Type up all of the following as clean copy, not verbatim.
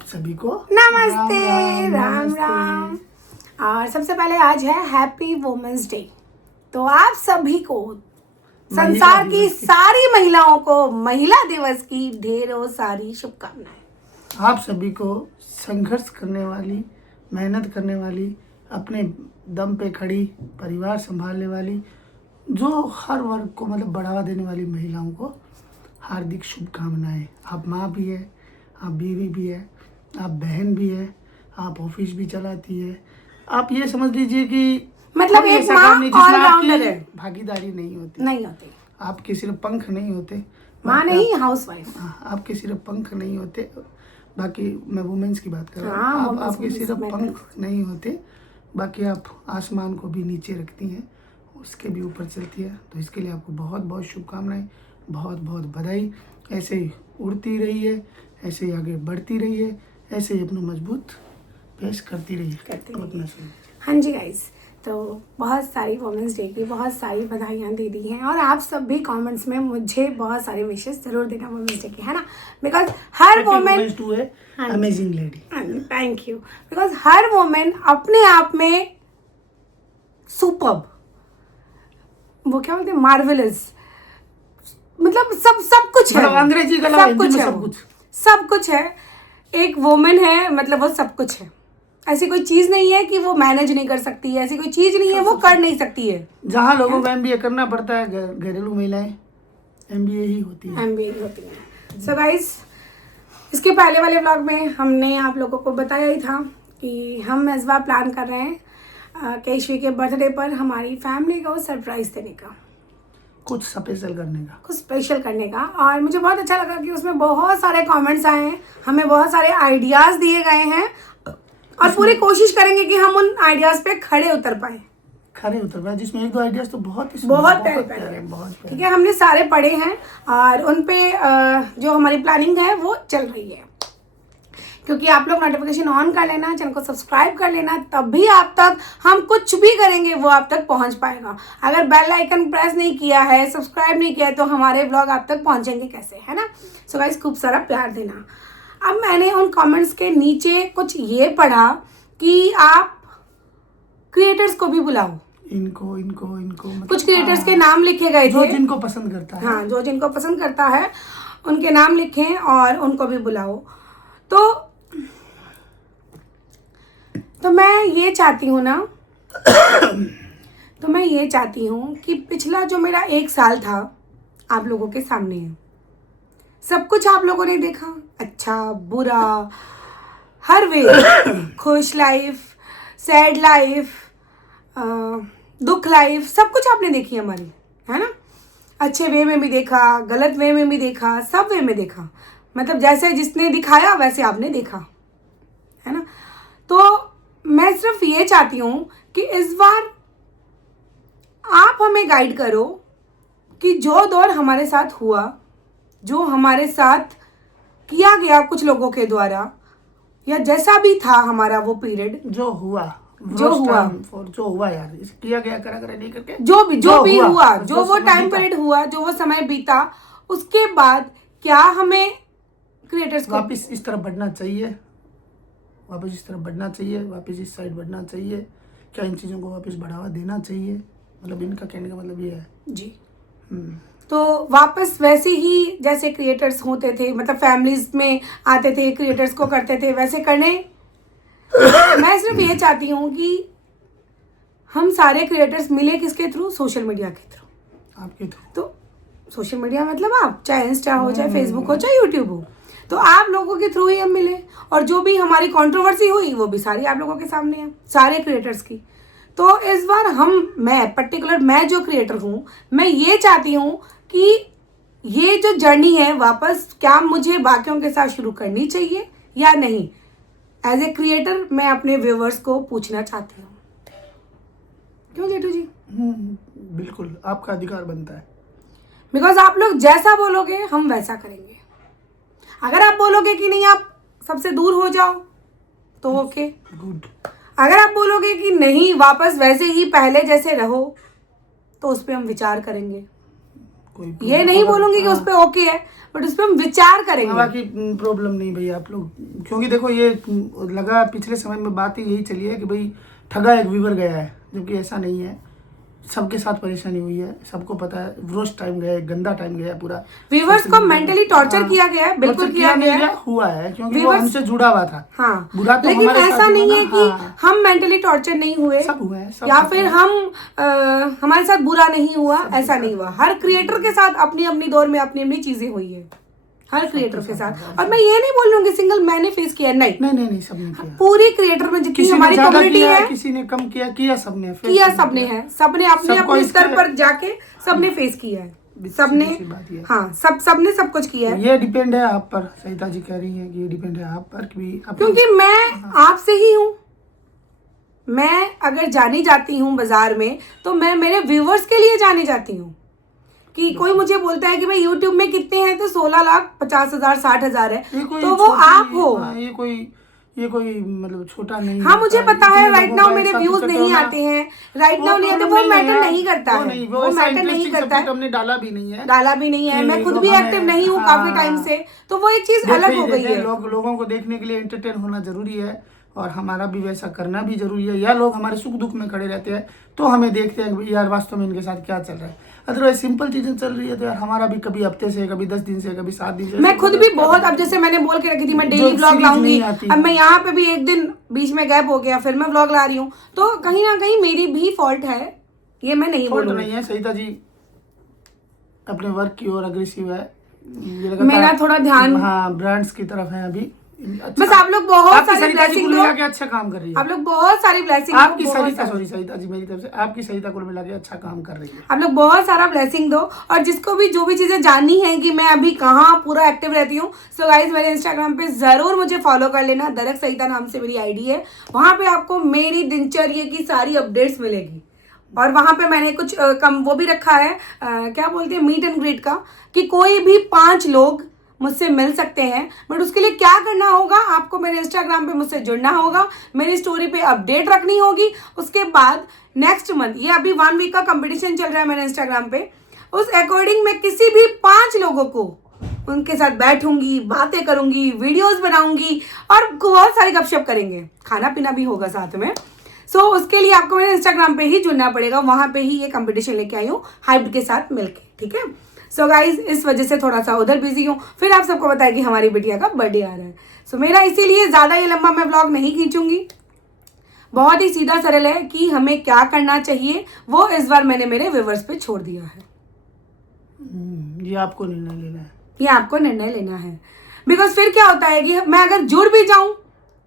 आप सभी को नमस्ते। राम राम। और सबसे पहले आज है हैप्पी वुमेन्स डे। तो आप सभी को, संसार की सारी महिलाओं को महिला दिवस की ढेरों सारी शुभकामनाएं। आप सभी को संघर्ष करने वाली, मेहनत करने वाली, अपने दम पे खड़ी, परिवार संभालने वाली, जो हर वर्ग को मतलब बढ़ावा देने वाली महिलाओं को हार्दिक शुभकामनाएं। आप माँ भी है, आप बीवी भी है, आप बहन भी है, आप ऑफिस भी चलाती है। आप ये समझ लीजिए कि मतलब एक ऐसा माँ काम नहीं जिसमें ऑलराउंडर है। आपकी भागीदारी नहीं होती। आपके सिर्फ पंख नहीं होते, माँ नहीं, हाउसवाइफ। आपके सिर्फ पंख नहीं होते। बाकी मैं वुमेन्स की बात कर रहा हाँ, हूँ। आपके सिर्फ पंख नहीं होते, बाकी आप आसमान को भी नीचे रखती हैं, उसके भी ऊपर चलती है। तो इसके लिए आपको बहुत बहुत शुभकामनाएं, बहुत बहुत बधाई। ऐसे ही उड़ती रहिए, ऐसे ही आगे बढ़ती रहिए, ऐसे ही अपना मजबूत पेश करती रहिए। हाँ जी गाइस, तो बहुत सारी वुमेन्स डे की बहुत सारी बधाइयाँ दे दी हैं। और आप सब भी कमेंट्स में मुझे बहुत सारे विशेष जरूर देना वुमेन्स डे के, है ना। बिकॉज हर वुमेन टू है amazing lady. Thank you. Because her women अपने आप में सुपर्ब, वो क्या बोलते हैं, मार्वेलस, मतलब सब कुछ है। अंग्रेजी का सब कुछ है। एक वुमेन है, मतलब वो सब कुछ है। ऐसी कोई चीज नहीं है कि वो मैनेज नहीं कर सकती है, ऐसी कोई चीज नहीं है वो कर नहीं सकती है। जहाँ लोगों को एमबीए करना पड़ता है, घरेलू महिलाएं एमबीए ही होती है। सो गाइस, इसके पहले वाले व्लॉग में हमने आप लोगों को बताया ही था कि हम इस बार प्लान कर रहे हैं केशवी के बर्थडे पर हमारी फैमिली को सरप्राइज देने का, कुछ स्पेशल करने का। और मुझे बहुत अच्छा लगा कि उसमें बहुत सारे कमेंट्स आए हैं, हमें बहुत सारे आइडियाज दिए गए हैं और पूरी कोशिश करेंगे कि हम उन आइडियाज पे खड़े उतर पाए। जिसमें एक दो आइडियाज तो बहुत प्यारे। ठीक है, हमने सारे पढ़े हैं और उन पे जो हमारी प्लानिंग है वो चल रही है। क्योंकि आप लोग नोटिफिकेशन ऑन कर लेना, चैनल को सब्सक्राइब कर लेना, तभी आप तक हम कुछ भी करेंगे वो आप तक पहुंच पाएगा। अगर बेल आइकन प्रेस नहीं किया है, सब्सक्राइब नहीं किया है, तो हमारे ब्लॉग आप तक पहुंचेंगे कैसे, है ना। सो गाइस, खूब सारा प्यार देना। अब मैंने उन कमेंट्स के नीचे कुछ ये पढ़ा कि आप क्रिएटर्स को भी बुलाओ। इनको मतलब कुछ क्रिएटर्स के नाम लिखे गए थे, जो जिनको पसंद करता है। हाँ, जो जिनको पसंद करता है उनके नाम लिखें और उनको भी बुलाओ। तो मैं ये चाहती हूँ कि पिछला जो मेरा 1 साल था आप लोगों के सामने है। सब कुछ आप लोगों ने देखा, अच्छा बुरा, हर वे, खुश लाइफ, सैड लाइफ, दुख लाइफ, सब कुछ आपने देखी हमारी, है ना। अच्छे वे में भी देखा, गलत वे में भी देखा, सब वे में देखा। मतलब जैसे जिसने दिखाया वैसे आपने देखा, है ना। तो मैं सिर्फ ये चाहती हूँ कि इस बार आप हमें गाइड करो कि जो दौर हमारे साथ हुआ, जो हमारे साथ किया गया कुछ लोगों के द्वारा, या जैसा भी था हमारा वो पीरियड, जो हुआ यार, किया गया करा नहीं करके, जो भी हुआ, जो वो टाइम पीरियड हुआ, जो वो समय बीता, उसके बाद क्या हमें क्रिएटर्स को वापस इस तरफ बढ़ना चाहिए, वापस इस साइड बढ़ना चाहिए। क्या इन चीज़ों को वापस बढ़ावा देना चाहिए? मतलब इनका कहने का मतलब ये है जी। तो वापस वैसे ही जैसे क्रिएटर्स होते थे, मतलब फैमिलीज में आते थे, क्रिएटर्स को करते थे, वैसे करने। मैं सिर्फ ये चाहती हूँ कि हम सारे क्रिएटर्स मिले किसके थ्रू, सोशल मीडिया के थ्रू, आपके थ्रू। तो सोशल मीडिया मतलब आप चाहे इंस्टा हो, चाहे फेसबुक हो, चाहे यूट्यूब हो, तो आप लोगों के थ्रू ही हम मिले। और जो भी हमारी कंट्रोवर्सी हुई वो भी सारी आप लोगों के सामने है, सारे क्रिएटर्स की। तो इस बार मैं जो क्रिएटर हूँ, मैं ये चाहती हूँ कि ये जो जर्नी है वापस, क्या मुझे बाकियों के साथ शुरू करनी चाहिए या नहीं। एज ए क्रिएटर मैं अपने व्यूअर्स को पूछना चाहती हूँ। क्यों जेठू जी? बिल्कुल, आपका अधिकार बनता है। बिकॉज आप लोग जैसा बोलोगे हम वैसा करेंगे। अगर आप बोलोगे कि नहीं आप सबसे दूर हो जाओ तो ओके, गुड। अगर आप बोलोगे कि नहीं वापस वैसे ही पहले जैसे रहो, तो उस पर हम विचार करेंगे। कोई ये नहीं बोलूंगी कि उस पे ओके है, बट उस पे हम विचार करेंगे। बाकी प्रॉब्लम नहीं भैया आप लोग, क्योंकि देखो ये लगा पिछले समय में बात ही यही चली है कि भाई ठगा एक व्यूवर गया है, जबकि ऐसा नहीं है। सबके साथ परेशानी हुई है, सबको पता है। रोस्ट टाइम गया है, गंदा टाइम गया है पूरा। व्यूवर्स को मेंटली टॉर्चर किया गया है, बिल्कुल torture किया गया नहीं है। हुआ है, क्योंकि वो हमसे जुड़ा हुआ था। हाँ, बुरा तो लेकिन हमारे ऐसा साथ नहीं हुआ है ना, कि हाँ। हम मेंटली टॉर्चर नहीं हुए, सब हुआ है, सब या हुआ फिर है। हम हमारे साथ बुरा नहीं हुआ, ऐसा नहीं हुआ। हर क्रिएटर के साथ अपनी अपनी दौर में अपनी अपनी चीजें हुई है, हर क्रिएटर के साथ। और मैं ये नहीं बोल रही हूँ कि सिंगल मैंने फेस किया, नहीं नहीं सबने किया। पूरी क्रिएटर में जितनी किसी ने हमारी ज्यादा कम्युनिटी किया, है, किसी ने कम किया सबने किया सबने है, सबने अपने सबको अपने स्तर इसके- पर जाके सबने फेस किया है, सबने। सीधी सी बात ये है। हाँ, सबने सब कुछ किया है। ये डिपेंड है आप पर, सहिता जी कह रही हैं कि ये डिपेंड है आप पर कि क्योंकि मैं आपसे ही हूँ। मैं अगर जानी जाती हूँ बाजार में, तो मैं मेरे व्यूवर्स के लिए जानी जाती हूँ। कि कोई मुझे बोलता है कि भाई यूट्यूब में कितने हैं, तो 16,50,000 60,000 है, तो वो आप हो। ये कोई मतलब छोटा नहीं हाँ, मुझे होता। पता है इतने राइट लोगों नाउ का मेरे एक साथ व्यूज इकट्ठा नहीं होना, आते हैं, राइट नाउ नहीं आते, वो problem मैटर है। नहीं करता वो है, नहीं, वो ऐसा मैटर नहीं interesting करता है। subject हमने डाला भी नहीं है, डाला भी नहीं है, कि मैं खुद लोग भी हमें- एक्टिव नहीं हूँ हाँ, काफी टाइम से, तो वो एक चीज अलग हो गई है। लोगों को देखने के लिए एंटरटेन होना जरूरी है, और हमारा भी वैसा करना भी जरूरी है। या लोग हमारे सुख दुख में खड़े रहते हैं, तो हमें देखते हैं कि यार वास्तव में इनके साथ क्या चल रहा है। अदरवाइज सिंपल चीजें चल रही है तो यार हमारा भी कभी हफ्ते से, कभी 10 दिन से, कभी 7 दिन से। मैं खुद भी बहुत, अब जैसे मैंने बोल के रखी थी मैं जो डेली व्लॉग series लाऊंगी, नहीं आती। अब मैं यहाँ पे भी एक दिन बीच में गैप हो गया, फिर मैं व्लॉग ला रही हूँ, तो कहीं ना कहीं मेरी भी फॉल्ट है, ये मैं नहीं फॉल्ट बोलूंगी। नहीं है, सहिता जी अपने वर्क की ओर अग्रेसिव है। मेरा थोड़ा ध्यान, हाँ, ब्रांड्स की तरफ है अभी। बस आप लोग बहुत आपकी सारी सरिता जी ब्लेसिंग कुल दो, मिला के अच्छा काम कर रही है। आप लोग बहुत सारी ब्लेसिंग दो, आपकी बहुत सरिता, सारी। सॉरी सरिता जी मेरी तरफ से, आपकी सरिता कुल मिला के अच्छा काम कर रही है। आप लोग बहुत सारा ब्लेसिंग दो, और जिसको भी जो भी चीजें जाननी है कि मैं अभी कहाँ पूरा एक्टिव रहती हूँ, सो गाइज मेरे इंस्टाग्राम पे जरूर मुझे फॉलो कर लेना। दरक सहिता नाम से मेरी आईडी है, वहां पे आपको मेरी दिनचर्या की सारी अपडेट्स मिलेगी। और वहां पे मैंने कुछ कम वो भी रखा है, क्या बोलते हैं, मीट एंड ग्रीट का, कि कोई भी 5 लोग मुझसे मिल सकते हैं। बट उसके लिए क्या करना होगा, आपको मेरे इंस्टाग्राम पे मुझसे जुड़ना होगा, मेरी स्टोरी पे अपडेट रखनी होगी। उसके बाद नेक्स्ट मंथ, ये अभी 1 वीक का कंपटीशन चल रहा है मेरे इंस्टाग्राम पे, उस अकॉर्डिंग मैं किसी भी 5 लोगों को उनके साथ बैठूंगी, बातें करूंगी, वीडियोस बनाऊंगी, और बहुत सारी गपशप करेंगे, खाना पीना भी होगा साथ में। सो उसके लिए आपको मेरे इंस्टाग्राम पे ही जुड़ना पड़ेगा, वहां पे ही ये कंपटीशन लेके आई हूँ हाइप के साथ मिलके, ठीक है। सो गाइज इस वजह से थोड़ा सा उधर बिजी हूँ। फिर आप सबको बताया कि हमारी बिटिया का बर्थडे आ रहा है, सो मेरा इसीलिए ज्यादा ये लंबा मैं व्लॉग नहीं खींचूंगी। बहुत ही सीधा सरल है कि हमें क्या करना चाहिए, वो इस बार मैंने मेरे व्यूवर्स पे छोड़ दिया है। ये आपको निर्णय लेना है, ये आपको निर्णय लेना है। बिकॉज फिर क्या होता है कि मैं अगर जुड़ भी जाऊं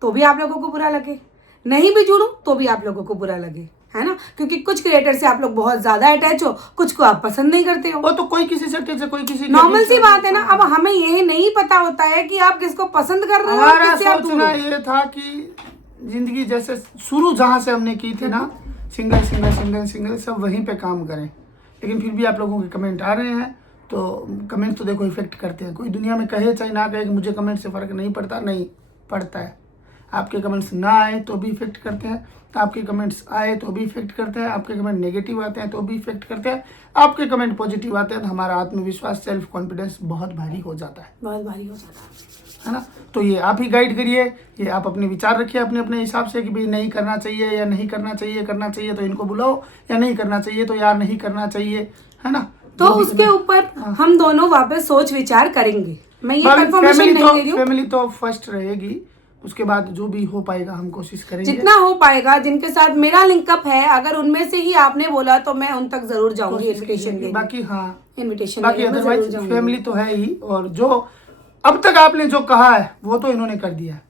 तो भी आप लोगों को बुरा लगे, नहीं भी जुड़ूं तो भी आप लोगों को बुरा लगे, है ना। क्योंकि कुछ क्रिएटर से आप लोग बहुत ज्यादा अटैच हो, कुछ को आप पसंद नहीं करते हो, वो तो कोई किसी से अटैच है, कोई किसी नॉर्मल सी बात है ना। अब हमें ये नहीं पता होता है कि आप किसको पसंद कर रहे हो, हमारा किससे आप दूर सोचना हो। ये था कि जिंदगी जैसे शुरू जहाँ से हमने की थी ना, सिंगल सिंगल सिंगल सिंगल सब वहीं पे काम करें। लेकिन फिर भी आप लोगों के कमेंट आ रहे हैं, तो कमेंट तो देखो इफेक्ट करते हैं। कोई दुनिया में कहे चाहे ना कहे कि मुझे कमेंट से फ़र्क नहीं पड़ता, नहीं पड़ता है। आपके कमेंट्स ना आए तो भी इफेक्ट करते हैं, आपके कमेंट्स आए तो भी इफेक्ट करते हैं, आपके कमेंट नेगेटिव आते हैं तो भी इफेक्ट करते हैं, आपके कमेंट पॉजिटिव आते हैं तो हमारा आत्मविश्वास, सेल्फ कॉन्फिडेंस बहुत भारी हो जाता है, बहुत भारी हो जाता है ना। तो ये आप ही गाइड करिए, ये आप अपने विचार रखिए अपने अपने हिसाब से कि भाई नहीं करना चाहिए या नहीं करना चाहिए, करना चाहिए तो इनको बुलाओ, या नहीं करना चाहिए तो यार नहीं करना चाहिए, है ना। तो उसके ऊपर हम दोनों वापस सोच विचार करेंगे। मैं ये बाकी कंफर्मेशन नहीं दे रही हूँ, फैमिली तो फर्स्ट रहेगी, उसके बाद जो भी हो पाएगा हम कोशिश करेंगे, जितना हो पाएगा। जिनके साथ मेरा लिंकअप है, अगर उनमें से ही आपने बोला तो मैं उन तक जरूर जाऊंगी इन्विटेशन देने। बाकी हाँ, इन्विटेशन बाकी अदरवाइज फैमिली तो है ही। और जो अब तक आपने जो कहा है वो तो इन्होंने कर दिया है।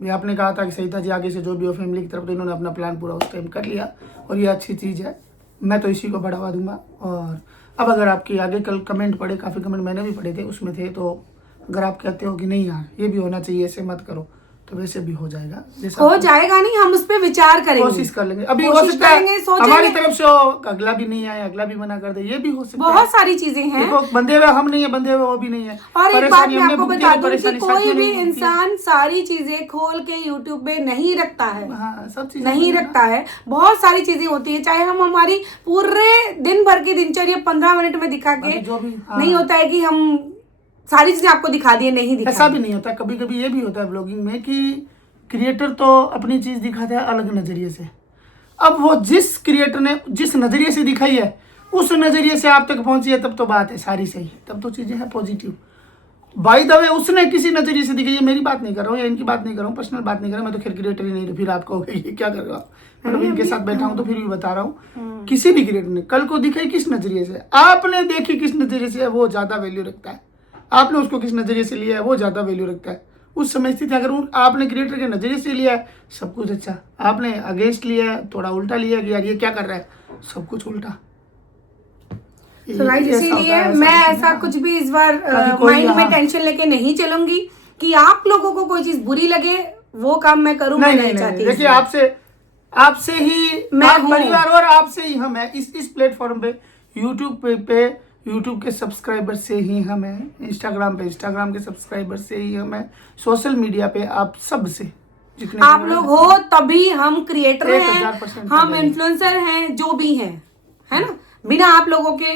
ये आपने कहा था कि सहिता जी आगे से जो भी हो फैमिली की तरफ, तो इन्होंने अपना प्लान पूरा उस टाइम कर लिया, और ये अच्छी चीज़ है। मैं तो इसी को बढ़ावा दूंगा। और अब अगर आपके आगे कल कमेंट पढ़े, काफ़ी कमेंट मैंने भी पढ़े थे, उसमें थे, तो अगर आप कहते हो कि नहीं यार ये भी होना चाहिए, ऐसे मत करो, तो वैसे भी हो जाएगा, जैसा हो जाएगा नहीं, हम उस पर विचार करेंगे, कोशिश कर लेंगे। अभी हो कोशिश सकता है करेंगे, सोचेंगे। हमारी तरफ से हो, अगला भी नहीं आए, अगला भी मना कर दे, ये भी हो सकता है। बहुत सारी चीजें हैं। देखो बंधे हुए हम नहीं है, बंधे हुए वो भी नहीं है। और एक बात परेशानी मैं हमने आपको भुगती बता है, दूं कि परेशानी कोई साथियों भी ने भुगती है। इंसान सारी चीजें खोल के यूट्यूब पे नहीं रखता है। हाँ, सब चीजें नहीं रखता है, बहुत सारी चीजें होती है, चाहे हम हमारी पूरे दिन भर की दिनचर्या 15 मिनट में दिखा के, अभी जो भी, हाँ। नहीं होता है कि हम सारी चीजें आपको दिखा दिए, नहीं दिखा। ऐसा भी नहीं होता, कभी कभी ये भी होता है ब्लॉगिंग में कि क्रिएटर तो अपनी चीज दिखाता है अलग नजरिए से। अब वो जिस क्रिएटर ने जिस नजरिए से दिखाई है, उस नजरिए से आप तक पहुंची है, तब तो बात है सारी सही, तब तो चीजें हैं पॉजिटिव। बाय द वे उसने किसी नजरिए से दिखाई है, मेरी बात नहीं कर रहा हूँ या इनकी बात नहीं कर रहा हूँ, पर्सनल बात नहीं कर रहा हूँ, मैं तो खैर क्रिएटर ही नहीं रहा, फिर आप कहोगे ये क्या कर रहा हूँ, मतलब इनके साथ बैठा हूँ तो फिर भी बता रहा हूँ। किसी भी क्रिएटर ने कल को दिखाई किस नजरिए से, आपने देखी किस नजरिए से, वो ज्यादा वैल्यू रखता है। आपने उसको किस नजरिए से लिया है, वो ज्यादा वैल्यू रखता है। उस समय स्थिति अगर आपने क्रिएटर के नजरिए से लिया है, सब कुछ अच्छा, आपने अगेंस्ट लिया है, थोड़ा उल्टा लिया कि यार ये क्या कर रहा है, सब कुछ उल्टा। तो गाइस इसीलिए मैं ऐसा कुछ भी इस बार माइंड में टेंशन लेके नहीं चलूंगी कि आप लोगों को कोई चीज बुरी लगे, वो काम मैं करूं, मैं नहीं चाहती। देखिए आपसे ही मैं परिवार और आपसे ही हम है इस प्लेटफॉर्म पे, यूट्यूब के सब्सक्राइबर से ही हम है, इंस्टाग्राम के सब्सक्राइबर से ही हम है, सोशल मीडिया पे आप सब से जितने आप लोग हो तभी हम क्रिएटर हैं, 1000% हम इन्फ्लुएंसर हैं, जो भी हैं, है ना। बिना आप लोगों के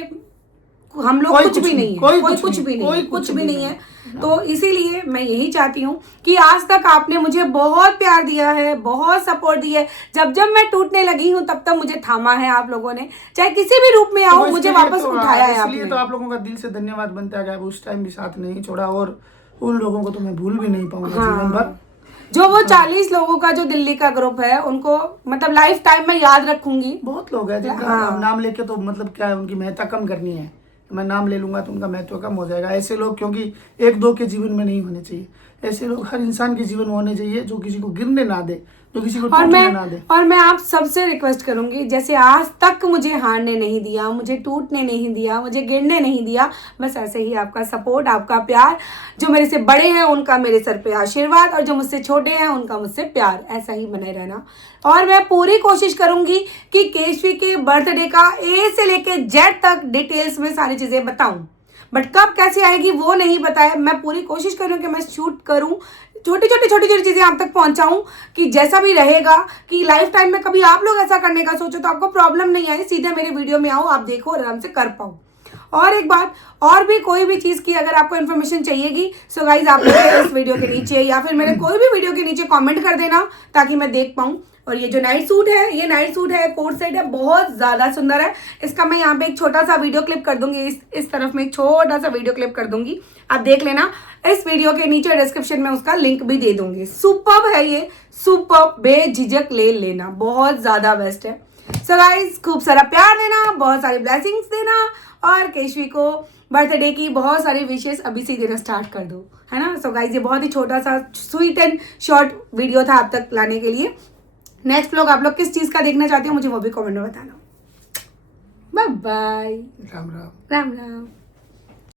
हम लोग कुछ भी नहीं है, कोई कुछ भी नहीं है। तो इसीलिए मैं यही चाहती हूँ कि आज तक आपने मुझे बहुत प्यार दिया है, बहुत सपोर्ट दिया है। जब जब मैं टूटने लगी हूँ तब तक मुझे थामा है आप लोगों ने, चाहे किसी भी रूप में आओ, मुझे वापस उठाया है आपने। इसलिए तो आप लोगों का दिल से धन्यवाद बनता है कि आप उस टाइम भी साथ नहीं छोड़ा, और उन लोगों को तो मैं भूल भी नहीं पाऊंगा जीवन भर। जो वो 40 लोगों का जो दिल्ली का ग्रुप है, उनको मतलब लाइफ टाइम में याद रखूंगी। बहुत लोग हैं जिनका नाम लेके तो मतलब क्या है, उनकी महत्ता कम करनी है, मैं नाम ले लूंगा तो उनका महत्व कम हो जाएगा। ऐसे लोग क्योंकि एक दो के जीवन में नहीं होने चाहिए, ऐसे लोग हर इंसान के जीवन में होने चाहिए जो किसी को गिरने ना दे, जो किसी को टूटने ना दे। और मैं आप सबसे रिक्वेस्ट करूंगी, जैसे आज तक मुझे हारने नहीं दिया, मुझे टूटने नहीं दिया, मुझे गिरने नहीं दिया, बस ऐसे ही आपका सपोर्ट, आपका प्यार, जो मेरे से बड़े हैं उनका मेरे सर पे आशीर्वाद, और जो मुझसे छोटे हैं उनका मुझसे प्यार, ऐसा ही बने रहना। और मैं पूरी कोशिश करूंगी कि केशवी के बर्थडे का ए से लेके जेड तक डिटेल्स में सारी चीजें बताऊं, बट कब कैसे आएगी वो नहीं बताया। मैं पूरी कोशिश करूँ कि मैं शूट करूँ, छोटी छोटी चीजें आप तक पहुंचाऊं, कि जैसा भी रहेगा कि लाइफ टाइम में कभी आप लोग ऐसा करने का सोचो तो आपको प्रॉब्लम नहीं आए, सीधे मेरे वीडियो में आओ, आप देखो और आराम से कर पाओ। और एक बात और भी, कोई भी चीज़ की अगर आपको इन्फॉर्मेशन चाहिएगी, सो गाइज आप लोग इस वीडियो के नीचे या फिर मेरे कोई भी वीडियो के नीचे कमेंट कर देना ताकि मैं देख पाऊँ। और ये जो नाइट सूट है, ये नाइट सूट है, कोट सेट है, बहुत ज़्यादा सुंदर है। इसका मैं यहाँ पे एक छोटा सा वीडियो क्लिप कर दूंगी, इस तरफ में एक छोटा सा वीडियो क्लिप कर दूंगी, आप देख लेना। इस वीडियो के नीचे डिस्क्रिप्शन में उसका लिंक भी दे दूंगी। सुपर्ब है ये, सुपर्ब, बेझिझक ले लेना, बहुत ज़्यादा बेस्ट है। सो गाइज खूब सारा प्यार देना, बहुत सारी ब्लेसिंग्स देना, और केशवी को बर्थडे की बहुत सारी विशेष अभी से देना स्टार्ट कर दो, है ना। सो गाइज ये बहुत ही छोटा सा स्वीट एंड शॉर्ट वीडियो था आप तक लाने के लिए। नेक्स्ट व्लॉग आप लोग किस चीज़ का देखना चाहते हो मुझे वो भी कमेंट में बताना। Bye bye, Ram Ram. राम राम।